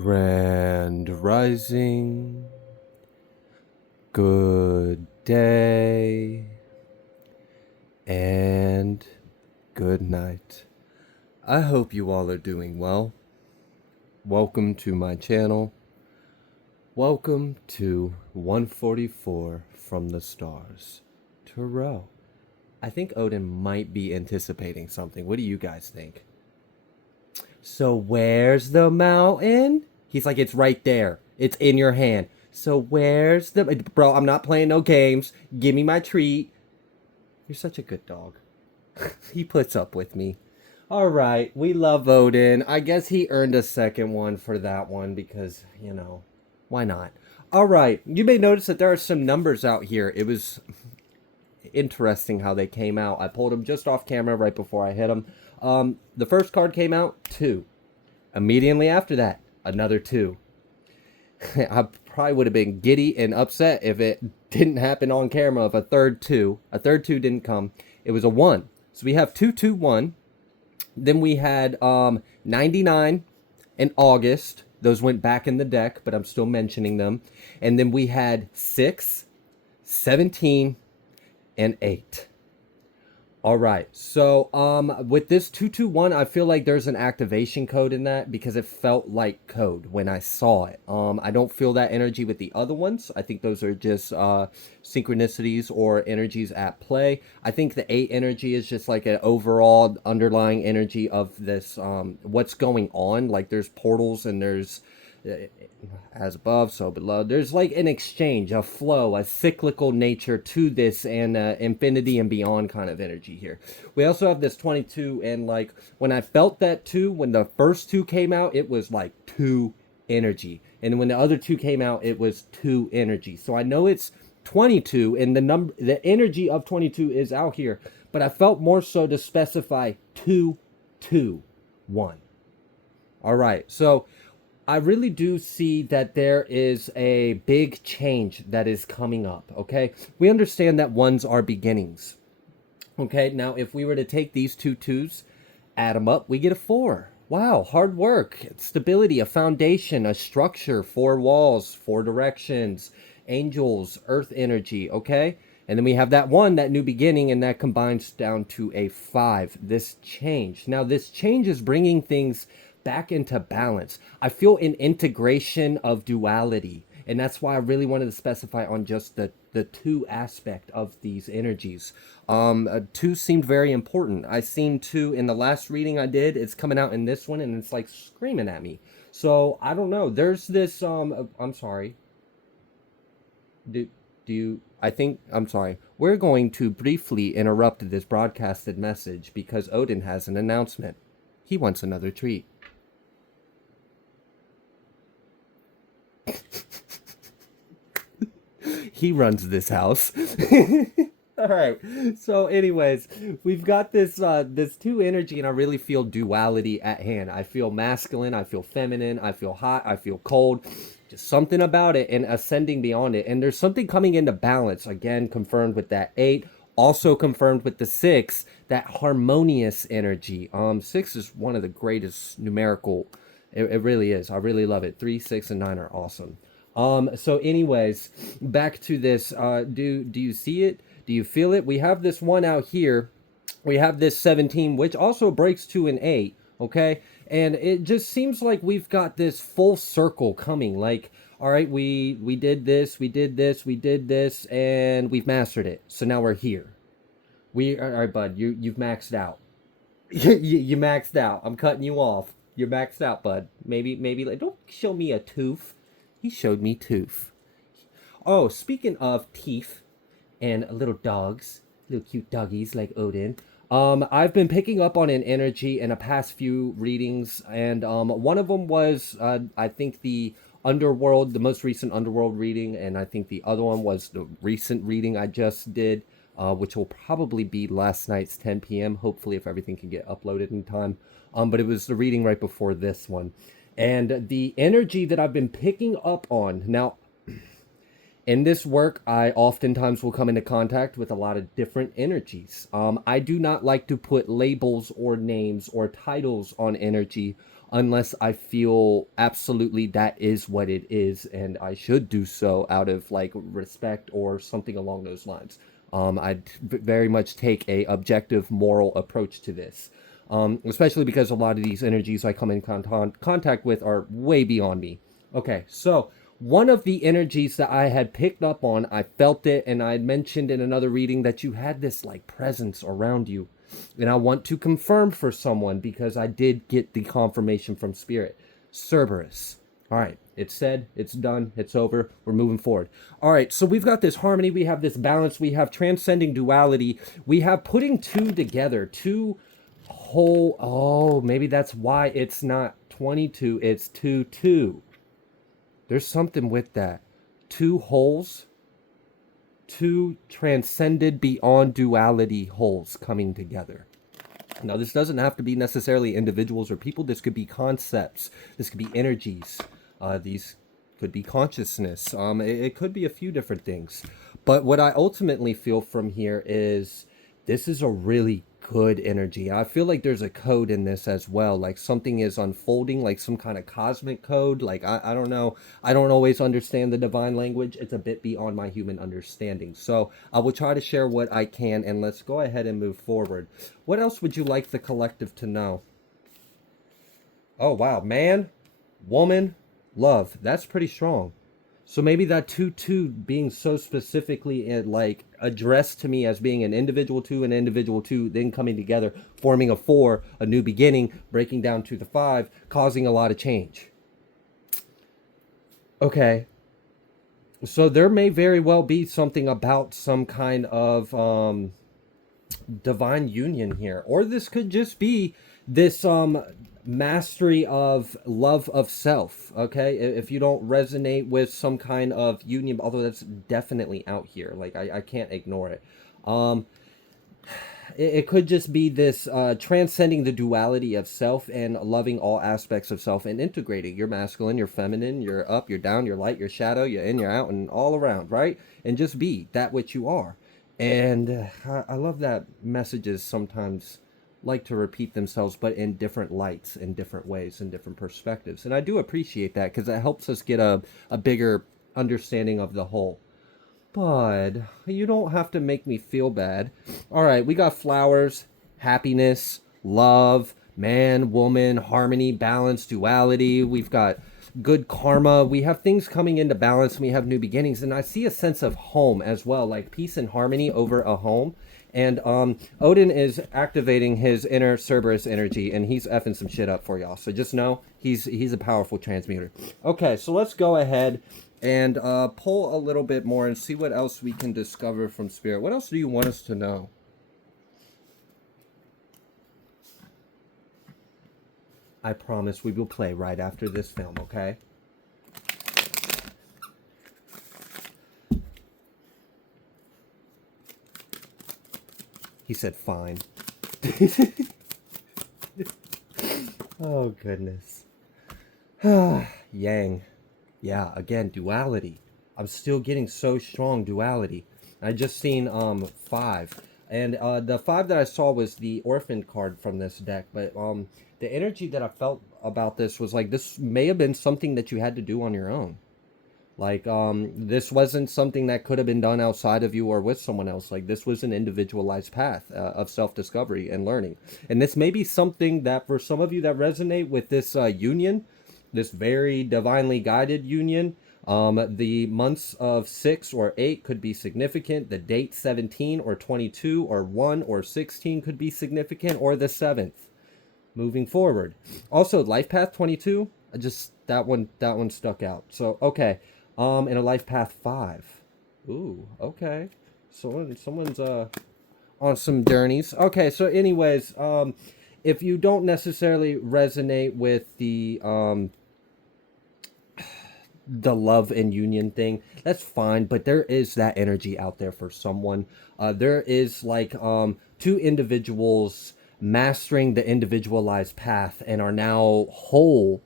Grand Rising, good day, and good night. I hope you all are doing well. Welcome to my channel. Welcome to 144 from the stars. Tarot. I think Odin might be anticipating something. What do you guys think? So where's the mountain? He's like, it's right there. It's in your hand. So where's the... Bro, I'm not playing no games. Give me my treat. You're such a good dog. He puts up with me. All right, we love Odin. I guess he earned a second one for that one because, you know, why not? All right, you may notice that there are some numbers out here. It was interesting how they came out. I pulled them just off camera right before I hit them. The first card came out, 2. Immediately after that, another 2. I probably would have been giddy and upset if it didn't happen on camera. If a third 2 didn't come. It was a 1. So we have 221. Then we had 99 in August. Those went back in the deck, but I'm still mentioning them. And then we had 6, 17, and 8. All right, so with this 221, I feel like there's an activation code in that because it felt like code when I saw it. I don't feel that energy with the other ones. I think those are just synchronicities or energies at play. I think the 8 energy is just like an overall underlying energy of this, what's going on. Like there's portals and there's... as above, so below. There's like an exchange, a flow, a cyclical nature to this, and infinity and beyond kind of energy here. We also have this 22, and like when I felt that 2, when the first 2 came out, it was like 2 energy, and when the other 2 came out, it was 2 energy. So I know it's 22, and the energy of 22 is out here, but I felt more so to specify 2, 2, 1. All right, so I really do see that there is a big change that is coming up, okay? We understand that 1s are beginnings, okay? Now, if we were to take these 2 2s, add them up, we get a 4. Wow, hard work, stability, a foundation, a structure, 4 walls, 4 directions, angels, earth energy, okay? And then we have that 1, that new beginning, and that combines down to a 5, this change. Now, this change is bringing things back into balance. I feel an integration of duality, and that's why I really wanted to specify on just the 2 aspect of these energies. 2 seemed very important. I seen 2 in the last reading I did. It's coming out in this one, and it's like screaming at me. So I don't know. There's this. I'm sorry. Do you? I think I'm sorry. We're going to briefly interrupt this broadcasted message because Odin has an announcement. He wants another treat. He runs this house. All right. So anyways, we've got this this 2 energy, and I really feel duality at hand. I feel masculine, I feel feminine, I feel hot, I feel cold. Just something about it and ascending beyond it. And there's something coming into balance, again confirmed with that 8, also confirmed with the 6, that harmonious energy. 6 is one of the greatest numerical. It really is. I really love it. 3, 6, and 9 are awesome. So anyways, back to this. Do you see it? Do you feel it? We have this 1 out here. We have this 17, which also breaks to an 8. Okay. And it just seems like we've got this full circle coming. Like, all right, we did this, we did this, we did this, and we've mastered it. So now we're here. All right, bud, you've maxed out. you maxed out. I'm cutting you off. You're maxed out, bud. Maybe, like, don't show me a tooth. He showed me tooth. Oh, speaking of teeth and little dogs, little cute doggies like Odin, I've been picking up on an energy in a past few readings, and one of them was, I think, the Underworld, the most recent Underworld reading, and I think the other one was the recent reading I just did, which will probably be last night's 10 p.m., hopefully, if everything can get uploaded in time. But it was the reading right before this one. And the energy that I've been picking up on, now, In this work, I oftentimes will come into contact with a lot of different energies. I do not like to put labels or names or titles on energy unless I feel absolutely that is what it is, and I should do so out of like respect or something along those lines. I very much take a objective moral approach to this, especially because a lot of these energies I come in contact with are way beyond me. Okay, so one of the energies that I had picked up on, I felt it, and I had mentioned in another reading that you had this like presence around you. And I want to confirm for someone because I did get the confirmation from Spirit. Cerberus. All right, it's said, it's done, it's over, we're moving forward. All right, so we've got this harmony, we have this balance, we have transcending duality, we have putting two together, two whole. Oh, maybe that's why it's not 22, it's 2 2. There's something with that. Two wholes, two transcended beyond duality wholes coming together. Now, this doesn't have to be necessarily individuals or people. This could be concepts. This could be energies. These could be consciousness. It could be a few different things. But what I ultimately feel from here is this is a really good energy. I feel like there's a code in this as well. Like something is unfolding, like some kind of cosmic code. Like, I don't know. I don't always understand the divine language. It's a bit beyond my human understanding. So I will try to share what I can, and let's go ahead and move forward. What else would you like the collective to know? Oh, wow. Man, woman, love. That's pretty strong. So maybe that 2 2 being so specifically like addressed to me as being an individual 2, an individual 2, then coming together, forming a 4, a new beginning, breaking down to the 5, causing a lot of change. Okay. So there may very well be something about some kind of divine union here, or this could just be this mastery of love of self. Okay, if you don't resonate with some kind of union, although that's definitely out here, like I can't ignore it. It could just be this transcending the duality of self and loving all aspects of self and integrating your masculine, your feminine, your up, your down, your light, your shadow, your in, your out, and all around, right? And just be that which you are. And I love that messages sometimes like to repeat themselves, but in different lights, in different ways, in different perspectives. And I do appreciate that because it helps us get a bigger understanding of the whole. But you don't have to make me feel bad. All right, we got flowers, happiness, love, man, woman, harmony, balance, duality. We've got good karma. We have things coming into balance, and we have new beginnings. And I see a sense of home as well, like peace and harmony over a home. And Odin is activating his inner Cerberus energy, and he's effing some shit up for y'all. So just know he's a powerful transmuter. Okay, so let's go ahead and pull a little bit more and see what else we can discover from Spirit. What else do you want us to know? I promise we will play right after this film, okay? He said fine. Oh, goodness. Yang. Yeah, again, duality. I'm still getting so strong duality. I just seen 5. And the 5 that I saw was the orphan card from this deck. But the energy that I felt about this was like this may have been something that you had to do on your own. Like, this wasn't something that could have been done outside of you or with someone else. Like, this was an individualized path of self-discovery and learning. And this may be something that for some of you that resonate with this union, this very divinely guided union, the months of 6 or 8 could be significant. The date 17 or 22 or 1 or 16 could be significant, or the 7th moving forward. Also, life path 22, that one stuck out. So, okay. And a life path 5. Ooh, okay. Someone's on some journeys. Okay, so anyways, if you don't necessarily resonate with the love and union thing, that's fine, but there is that energy out there for someone. There is like 2 individuals mastering the individualized path and are now whole,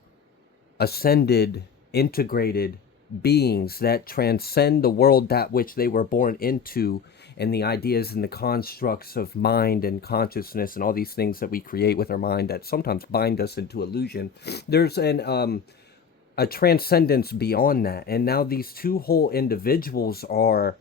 ascended, integrated beings that transcend the world that which they were born into, and the ideas and the constructs of mind and consciousness and all these things that we create with our mind that sometimes bind us into illusion. There's a transcendence beyond that. And now these two whole individuals are,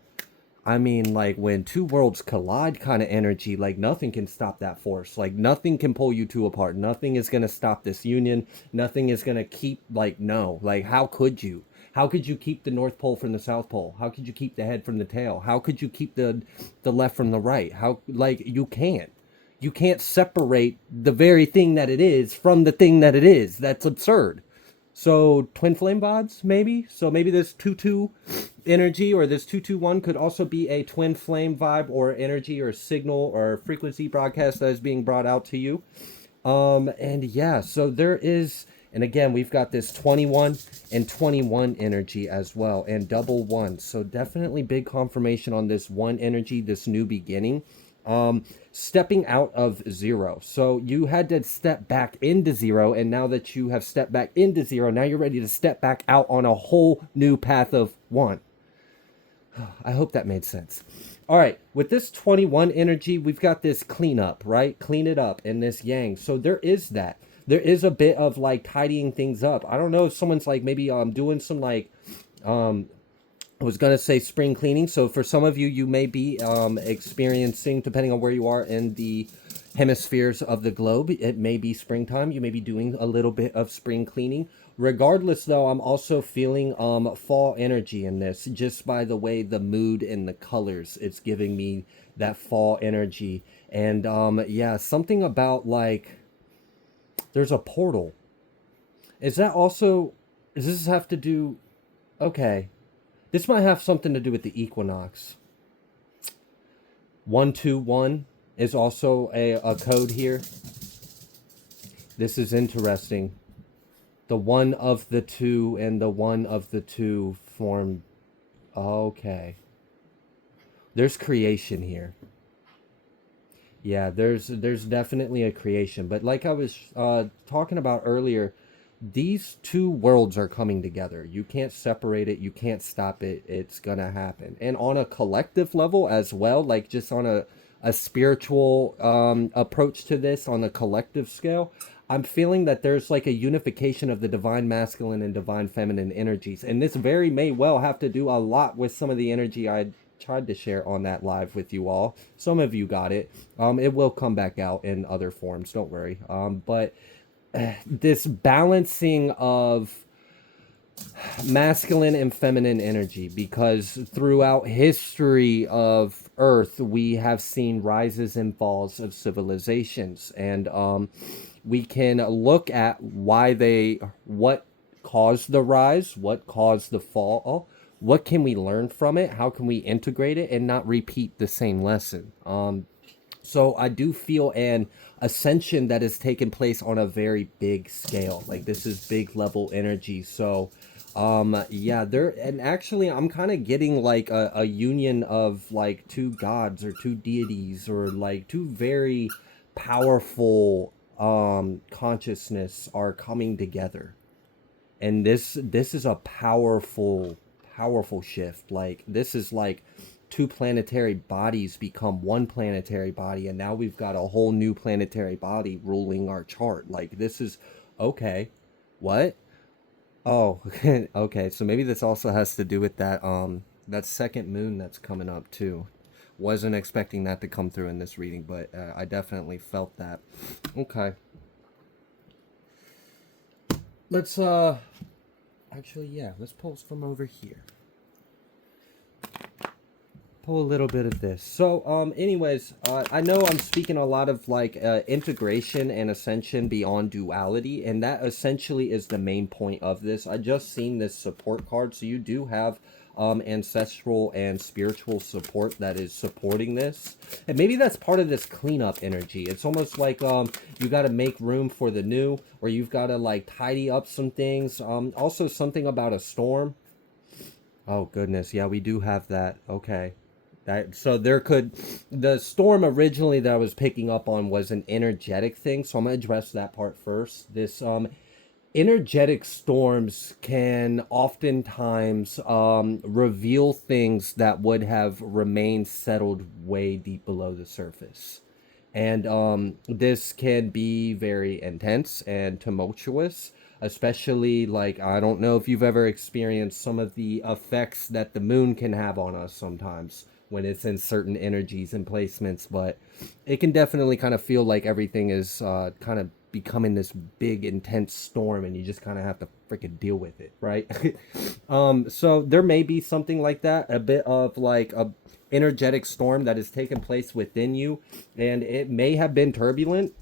I mean, like when two worlds collide kind of energy, like nothing can stop that force. Like nothing can pull you two apart. Nothing is going to stop this union. Nothing is going to keep, like, no. Like, how could you? How could you keep the North Pole from the South Pole? How could you keep the head from the tail? How could you keep the left from the right? How, like, you can't. You can't separate the very thing that it is from the thing that it is. That's absurd. So twin flame vibes, maybe. So maybe this 2-2 energy, or this 221 could also be a twin flame vibe or energy or signal or frequency broadcast that is being brought out to you. And yeah, so there is, and again, we've got this 21 and 21 energy as well, and double one. So definitely big confirmation on this one energy, this new beginning. Stepping out of zero. So you had to step back into zero, and now that you have stepped back into zero, now you're ready to step back out on a whole new path of one. I hope that made sense. All right, with this 21 energy, we've got this cleanup, right? Clean it up in this yang. So there is that. There is a bit of like tidying things up. I don't know if someone's like maybe doing some like I was going to say spring cleaning. So for some of you, you may be experiencing, depending on where you are in the hemispheres of the globe, it may be springtime. You may be doing a little bit of spring cleaning. Regardless, though, I'm also feeling fall energy in this, just by the way the mood and the colors. It's giving me that fall energy. And yeah, something about like there's a portal. Is that also, does this have to do, okay. This might have something to do with the equinox. 121 is also a code here. This is interesting. The one of the two and the one of the two form. Okay. There's creation here. Yeah, there's definitely a creation. But like I was talking about earlier, these two worlds are coming together. You can't separate it. You can't stop it. It's gonna happen. And on a collective level as well, like just on a spiritual approach to this on a collective scale, I'm feeling that there's like a unification of the divine masculine and divine feminine energies. And this very may well have to do a lot with some of the energy I tried to share on that live with you all. Some of you got it. It will come back out in other forms. Don't worry. But this balancing of masculine and feminine energy, because throughout history of Earth we have seen rises and falls of civilizations, and we can look at what caused the rise, what caused the fall, what can we learn from it, how can we integrate it and not repeat the same lesson. So I do feel an ascension that has taken place on a very big scale. Like this is big level energy. So yeah, and actually I'm kind of getting like a union of like two gods or two deities or like two very powerful consciousness are coming together. And this is a powerful shift. Like this is like two planetary bodies become one planetary body, and now we've got a whole new planetary body ruling our chart. Like this is okay. What? Oh, okay. So maybe this also has to do with that second moon that's coming up too. Wasn't expecting that to come through in this reading, but I definitely felt that. Okay. Let's actually, yeah, let's pulse from over here. Pull a little bit of this. So anyways, I know I'm speaking a lot of like integration and ascension beyond duality, and that essentially is the main point of this. I just seen this support card, so you do have ancestral and spiritual support that is supporting this, and maybe that's part of this cleanup energy. It's almost like you got to make room for the new, or you've got to like tidy up some things. Also something about a storm. Oh goodness, yeah, we do have that. Okay. So the storm originally that I was picking up on was an energetic thing, so I'm gonna address that part first. This energetic storms can oftentimes reveal things that would have remained settled way deep below the surface. And this can be very intense and tumultuous, especially like, I don't know if you've ever experienced some of the effects that the moon can have on us sometimes when it's in certain energies and placements, but it can definitely kind of feel like everything is kind of becoming this big intense storm and you just kind of have to freaking deal with it, right? So there may be something like that, a bit of like a energetic storm that has taken place within you, and it may have been turbulent.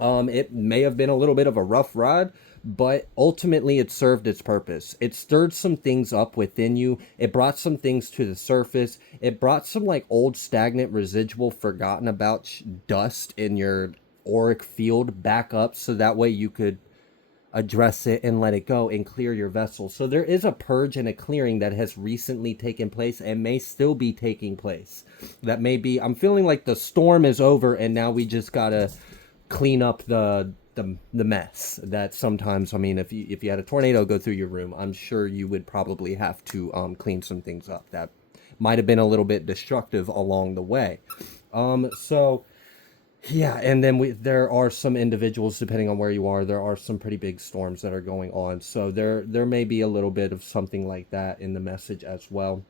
It may have been a little bit of a rough ride, but ultimately it served its purpose. It stirred some things up within you. It brought some things to the surface. It brought some like old stagnant residual forgotten about dust in your auric field back up, so that way you could address it and let it go and clear your vessel. So there is a purge and a clearing that has recently taken place and may still be taking place. That may be, I'm feeling like the storm is over and now we just gotta clean up the mess that sometimes, I mean, if you had a tornado go through your room, I'm sure you would probably have to clean some things up that might have been a little bit destructive along the way. So yeah, and then there are some individuals, depending on where you are, there are some pretty big storms that are going on. So there may be a little bit of something like that in the message as well.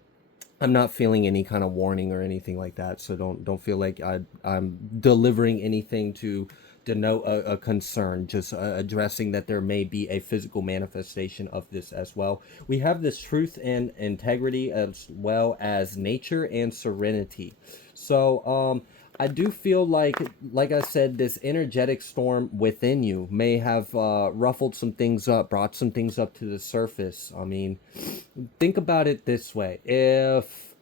I'm not feeling any kind of warning or anything like that, so don't feel like I'm delivering anything to denote a concern. Just addressing that there may be a physical manifestation of this as well. We have this truth and integrity as well as nature and serenity. So I do feel like I said, this energetic storm within you may have ruffled some things up, brought some things up to the surface. I mean, think about it this way. If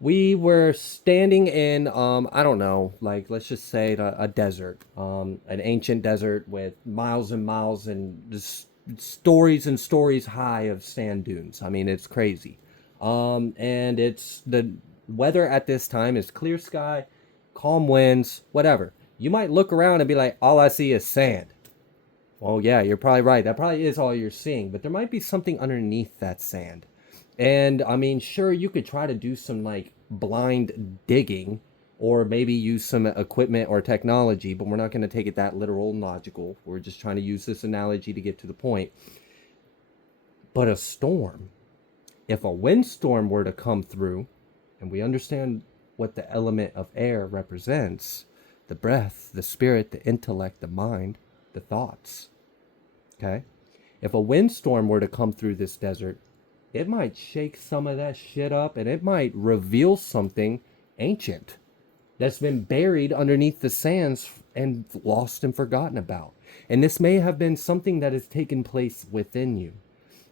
we were standing in, I don't know, like let's just say a desert, an ancient desert with miles and miles and just stories and stories high of sand dunes. I mean, it's crazy. And it's the weather at this time is clear sky, calm winds, whatever. You might look around and be like, all I see is sand. Well, yeah, you're probably right. That probably is all you're seeing, but there might be something underneath that sand. And I mean, sure, you could try to do some like blind digging or maybe use some equipment or technology, but we're not going to take it that literal and logical. We're just trying to use this analogy to get to the point. But a storm, if a windstorm were to come through, and we understand what the element of air represents, the breath, the spirit, the intellect, the mind, the thoughts, okay? If a windstorm were to come through this desert, it might shake some of that shit up and it might reveal something ancient that's been buried underneath the sands and lost and forgotten about. And this may have been something that has taken place within you.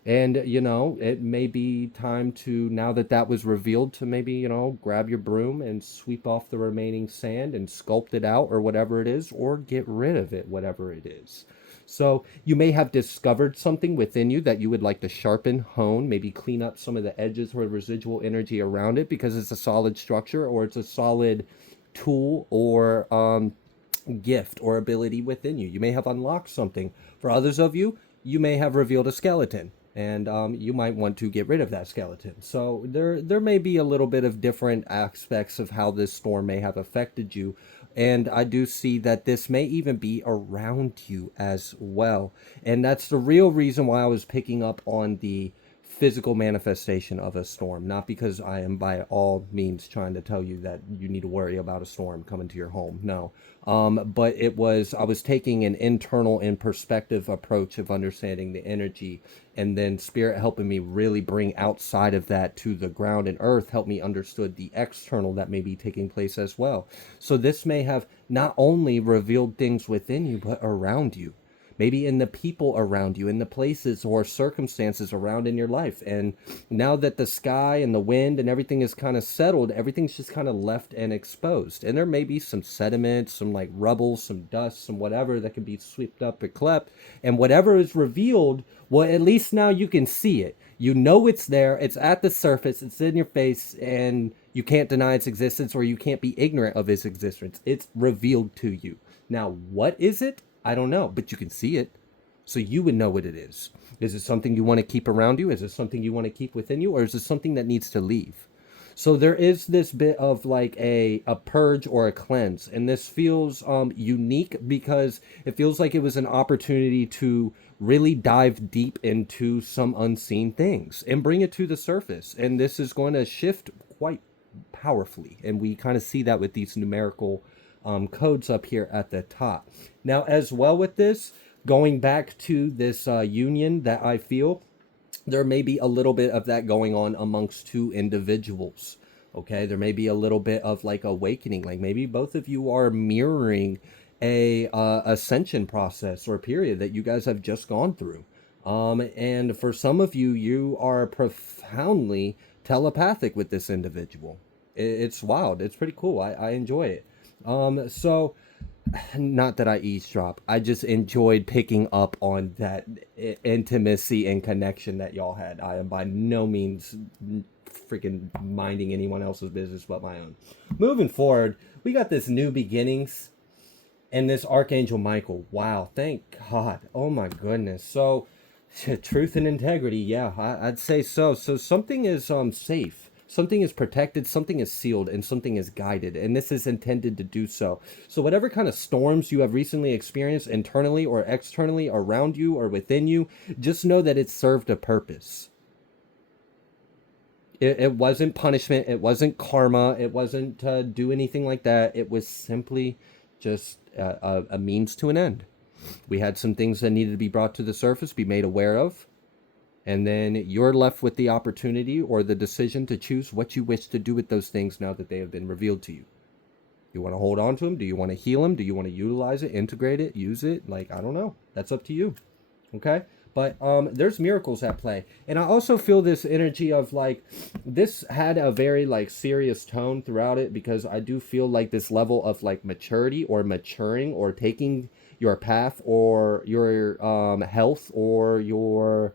And, you know, it may be time to, now that that was revealed, to maybe, you know, grab your broom and sweep off the remaining sand and sculpt it out or whatever it is, or get rid of it, whatever it is. So you may have discovered something within you that you would like to sharpen, hone, maybe clean up some of the edges or residual energy around it because it's a solid structure or it's a solid tool or gift or ability within you. You may have unlocked something. For others of you, you may have revealed a skeleton, and you might want to get rid of that skeleton. So there may be a little bit of different aspects of how this storm may have affected you. And I do see that this may even be around you as well. And that's the real reason why I was picking up on the physical manifestation of a storm, not because I am by all means trying to tell you that you need to worry about a storm coming to your home. No. But I was taking an internal and perspective approach of understanding the energy, and then spirit helping me really bring outside of that to the ground and earth, help me understood the external that may be taking place as well. So this may have not only revealed things within you, but around you, maybe in the people around you, in the places or circumstances around in your life. And now that the sky and the wind and everything is kind of settled, everything's just kind of left and exposed. And there may be some sediment, some like rubble, some dust, some whatever that can be swept up or clept. And whatever is revealed, well, at least now you can see it. You know it's there, it's at the surface, it's in your face, and you can't deny its existence or you can't be ignorant of its existence. It's revealed to you. Now, what is it? I don't know, but you can see it. So you would know what it is. Is it something you want to keep around you? Is it something you want to keep within you? Or is it something that needs to leave? So there is this bit of like a purge or a cleanse. And this feels unique because it feels like it was an opportunity to really dive deep into some unseen things and bring it to the surface. And this is going to shift quite powerfully. And we kind of see that with these numerical codes up here at the top. Now, as well with this, going back to this union that I feel, there may be a little bit of that going on amongst two individuals. Okay, there may be a little bit of like awakening, like maybe both of you are mirroring a ascension process or period that you guys have just gone through. And for some of you, you are profoundly telepathic with this individual. It's wild. It's pretty cool. I enjoy it. So not that I eavesdrop. I just enjoyed picking up on that intimacy and connection that y'all had. I am by no means freaking minding anyone else's business but my own. Moving forward, we got this new beginnings and this Archangel Michael. Wow, thank God. Oh my goodness. So truth and integrity, yeah, I'd say so. So something is safe. Something is protected, something is sealed, and something is guided. And this is intended to do so. So whatever kind of storms you have recently experienced internally or externally around you or within you, just know that it served a purpose. It wasn't punishment. It wasn't karma. It wasn't do anything like that. It was simply just a means to an end. We had some things that needed to be brought to the surface, be made aware of. And then you're left with the opportunity or the decision to choose what you wish to do with those things now that they have been revealed to you. You want to hold on to them? Do you want to heal them? Do you want to utilize it, integrate it, use it? Like, I don't know. That's up to you. Okay? But there's miracles at play. And I also feel this energy of like, this had a very like serious tone throughout it because I do feel like this level of like maturity or maturing or taking your path or your health or your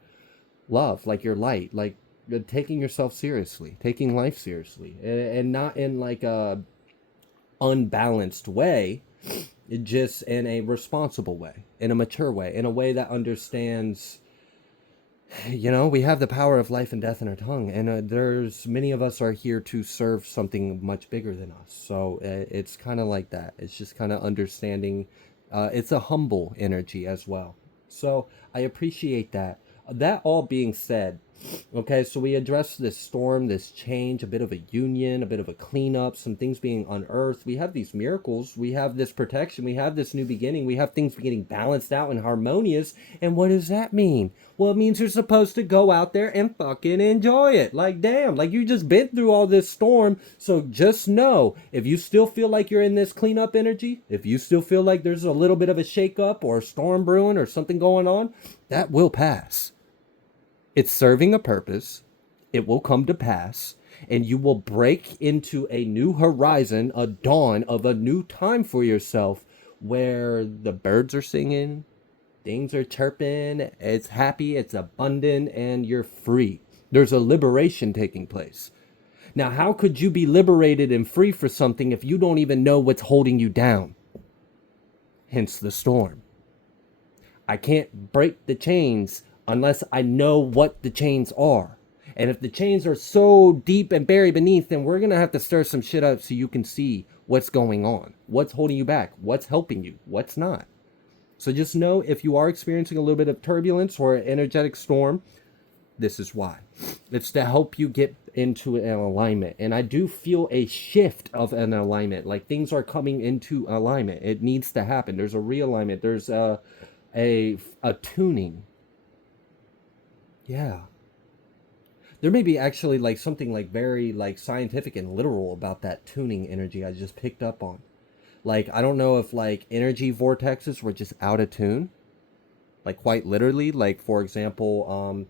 love, like your light, like taking yourself seriously, taking life seriously, and not in like a unbalanced way, just in a responsible way, in a mature way, in a way that understands, you know, we have the power of life and death in our tongue, and there's many of us are here to serve something much bigger than us. So it's kind of like that. It's just kind of understanding. It's a humble energy as well. So I appreciate that. That all being said, okay, so we address this storm, this change, a bit of a union, a bit of a cleanup, some things being unearthed. We have these miracles, we have this protection, we have this new beginning, we have things getting balanced out and harmonious. And what does that mean? Well, it means you're supposed to go out there and fucking enjoy it. Like, damn, like you just been through all this storm. So just know, if you still feel like you're in this cleanup energy, if you still feel like there's a little bit of a shakeup or a storm brewing or something going on, that will pass. It's serving a purpose. It will come to pass. And you will break into a new horizon, a dawn of a new time for yourself where the birds are singing, things are chirping, it's happy, it's abundant, and you're free. There's a liberation taking place. Now, how could you be liberated and free for something if you don't even know what's holding you down? Hence the storm. I can't break the chains unless I know what the chains are. And if the chains are so deep and buried beneath, then we're going to have to stir some shit up so you can see what's going on, what's holding you back, what's helping you, what's not. So just know if you are experiencing a little bit of turbulence or an energetic storm, this is why. It's to help you get into an alignment. And I do feel a shift of an alignment, like things are coming into alignment. It needs to happen. There's a realignment. There's a tuning. Yeah. There may be actually like something like very like scientific and literal about that tuning energy I just picked up on. Like, I don't know if like energy vortexes were just out of tune. Like quite literally, like for example,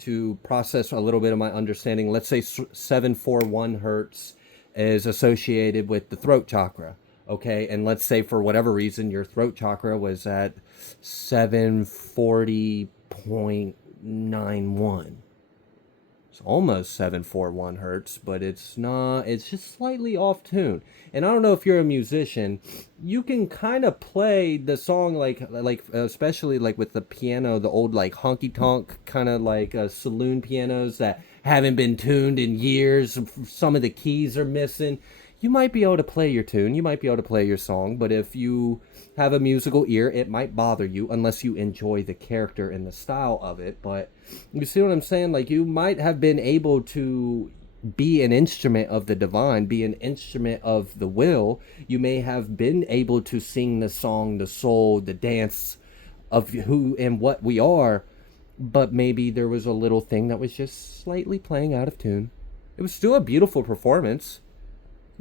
to process a little bit of my understanding, let's say 741 hertz is associated with the throat chakra. Okay, and let's say for whatever reason your throat chakra was at 740.91. almost 741 hertz, but it's not, it's just slightly off tune. And I don't know if you're a musician, you can kind of play the song like especially like with the piano, the old like honky tonk kind of like saloon pianos that haven't been tuned in years. Some of the keys are missing. You might be able to play your tune, you might be able to play your song, but if you have a musical ear, it might bother you unless you enjoy the character and the style of it. But you see what I'm saying? Like, you might have been able to be an instrument of the divine, be an instrument of the will. You may have been able to sing the song, the soul, the dance of who and what we are, but maybe there was a little thing that was just slightly playing out of tune. It was still a beautiful performance.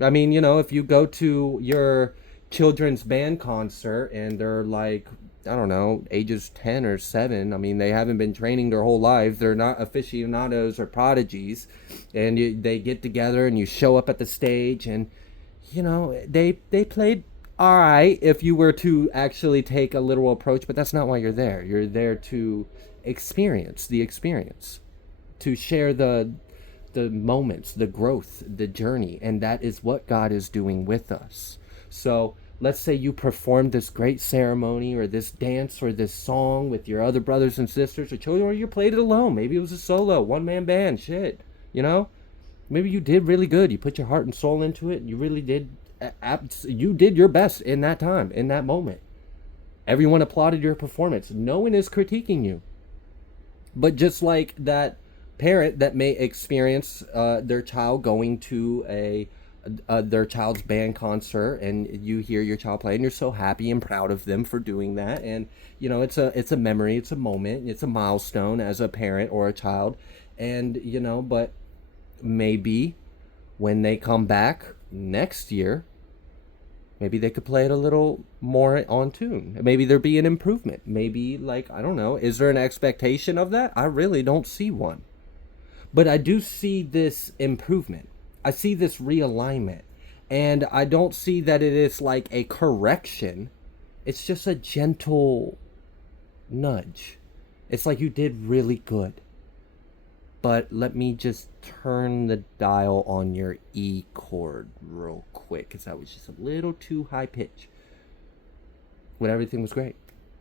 I mean, you know, if you go to your children's band concert and they're like, I don't know, ages 10 or 7, I mean, they haven't been training their whole lives. They're not aficionados or prodigies. And they get together and you show up at the stage and, you know, they played all right if you were to actually take a literal approach, but that's not why you're there. You're there to experience the experience, to share the moments, the growth, the journey, and that is what God is doing with us. So let's say you performed this great ceremony or this dance or this song with your other brothers and sisters or children, or you played it alone. Maybe it was a solo, one-man band, shit, you know? Maybe you did really good. You put your heart and soul into it. You really did, you did your best in that time, in that moment. Everyone applauded your performance. No one is critiquing you. But just like that parent that may experience their child going to their child's band concert, and you hear your child play and you're so happy and proud of them for doing that, and you know it's a memory, it's a moment, it's a milestone as a parent or a child, and you know, but maybe when they come back next year, maybe they could play it a little more on tune. Maybe there'd be an improvement. Maybe, like, I don't know, is there an expectation of that? I really don't see one. But I do see this improvement. I see this realignment. And I don't see that it is like a correction. It's just a gentle nudge. It's like you did really good. But let me just turn the dial on your E chord real quick, because that was just a little too high pitch. When everything was great.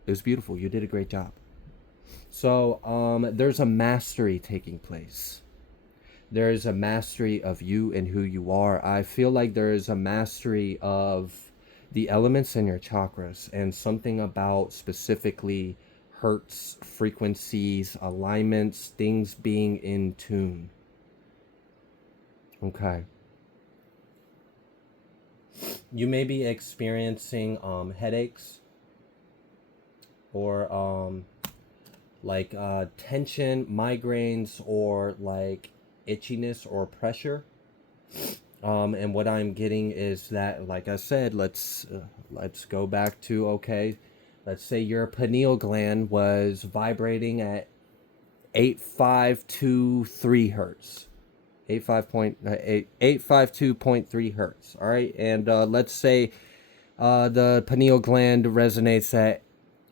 It was beautiful. You did a great job. So there's a mastery taking place. There's a mastery of you and who you are. I feel like there is a mastery of the elements in your chakras, and something about specifically hertz, frequencies, alignments, things being in tune. Okay. You may be experiencing headaches or like tension, migraines, or like itchiness or pressure. And what I'm getting is that, like I said, let's go back to, okay, let's say your pineal gland was vibrating at 8523 hertz. 852.3 hertz. All right. And let's say the pineal gland resonates at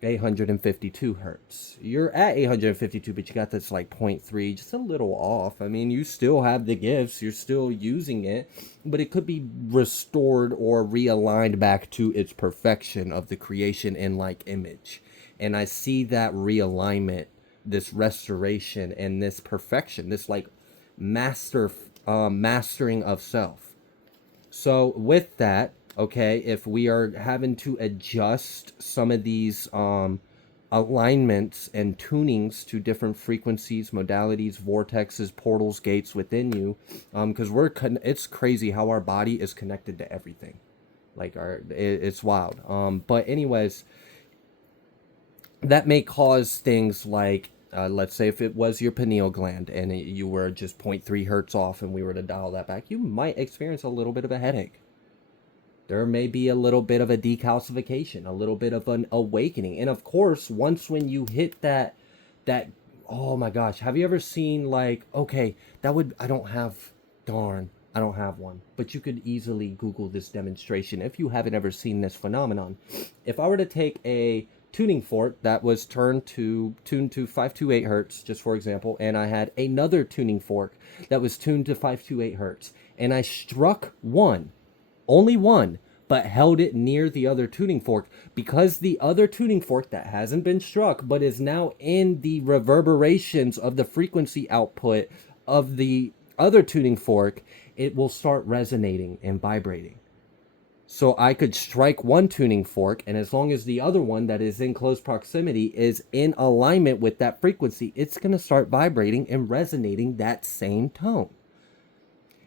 852 hertz. You're at 852, but you got this like 0.3, just a little off. I mean, you still have the gifts, you're still using it, but it could be restored or realigned back to its perfection of the creation in like image. And I see that realignment, this restoration, and this perfection, this like mastering of self. So with that, okay, if we are having to adjust some of these alignments and tunings to different frequencies, modalities, vortexes, portals, gates within you, because it's crazy how our body is connected to everything. Like it's wild. But anyways, that may cause things like, let's say if it was your pineal gland and you were just 0.3 hertz off and we were to dial that back, you might experience a little bit of a headache. There may be a little bit of a decalcification, a little bit of an awakening. And of course, when you hit that, oh my gosh, have you ever seen like, okay, I don't have one. But you could easily Google this demonstration if you haven't ever seen this phenomenon. If I were to take a tuning fork that was tuned to 528 hertz, just for example, and I had another tuning fork that was tuned to 528 hertz, and I struck one, only one, but held it near the other tuning fork, because the other tuning fork that hasn't been struck but is now in the reverberations of the frequency output of the other tuning fork, it will start resonating and vibrating. So I could strike one tuning fork, and as long as the other one that is in close proximity is in alignment with that frequency, it's going to start vibrating and resonating that same tone.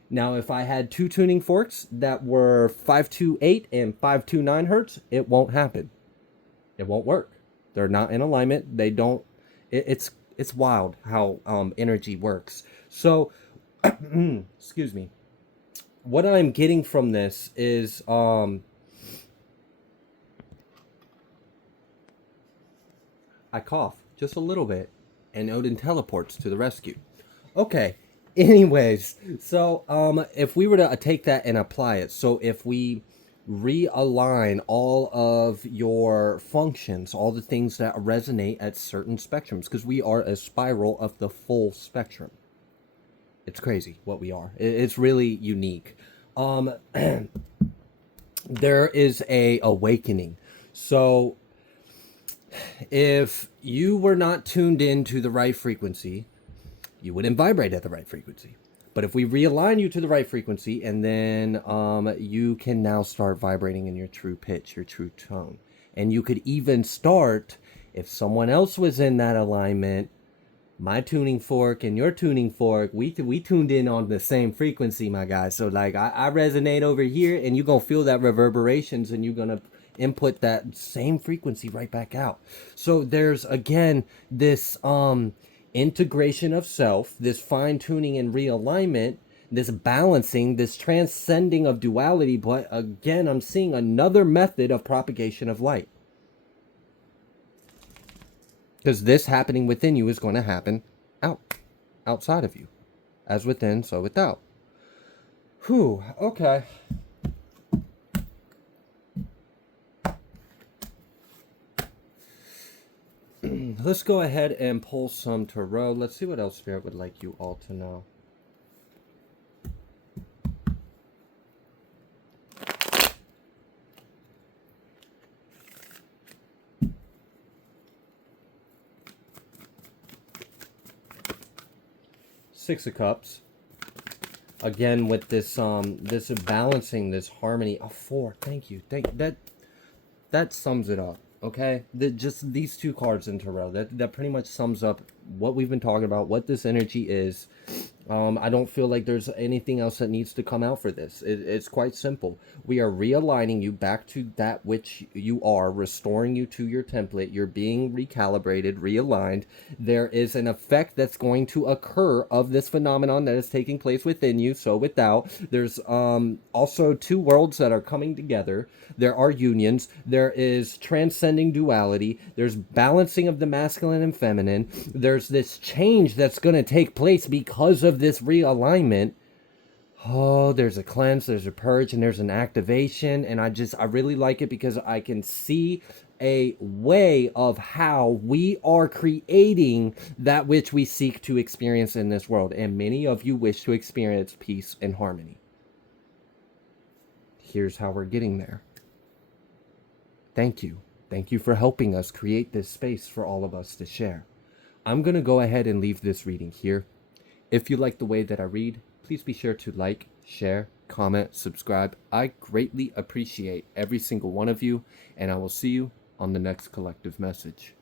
Now, if I had two tuning forks that were 528 and 529 hertz, it won't happen. It won't work. They're not in alignment. They don't. It's wild how energy works. So, excuse me. What I'm getting from this is I cough just a little bit, and Odin teleports to the rescue. Okay. Anyways, so if we were to take that and apply it, so if we realign all of your functions, all the things that resonate at certain spectrums, because we are a spiral of the full spectrum. It's crazy what we are. It's really unique. There is a awakening. So if you were not tuned into the right frequency, you wouldn't vibrate at the right frequency. But if we realign you to the right frequency, and then you can now start vibrating in your true pitch, your true tone. And you could even start, if someone else was in that alignment, my tuning fork and your tuning fork, we tuned in on the same frequency, my guy. So like I resonate over here, and you're going to feel that reverberations, and you're going to input that same frequency right back out. So there's, again, this integration of self, this fine-tuning and realignment, this balancing, this transcending of duality. But again, I'm seeing another method of propagation of light. Because this happening within you is going to happen outside of you. As within, so without. Whew, okay. Let's go ahead and pull some tarot. Let's see what else Spirit would like you all to know. Six of Cups. Again, with this this balancing, this harmony. A 4. Thank you. That sums it up. Okay, just these two cards in tarot, that pretty much sums up what we've been talking about, what this energy is. I don't feel like there's anything else that needs to come out for this. It's quite simple. We are realigning you back to that which you are, restoring you to your template. You're being recalibrated, realigned. There is an effect that's going to occur of this phenomenon that is taking place within you, so without. There's also two worlds that are coming together. There are unions. There is transcending duality. There's balancing of the masculine and feminine. There's this change that's going to take place because of this realignment. Oh, there's a cleanse, there's a purge, and there's an activation. And I really like it because I can see a way of how we are creating that which we seek to experience in this world. And many of you wish to experience peace and harmony. Here's how we're getting there. Thank you. Thank you for helping us create this space for all of us to share. I'm going to go ahead and leave this reading here. If you like the way that I read, please be sure to like, share, comment, subscribe. I greatly appreciate every single one of you, and I will see you on the next collective message.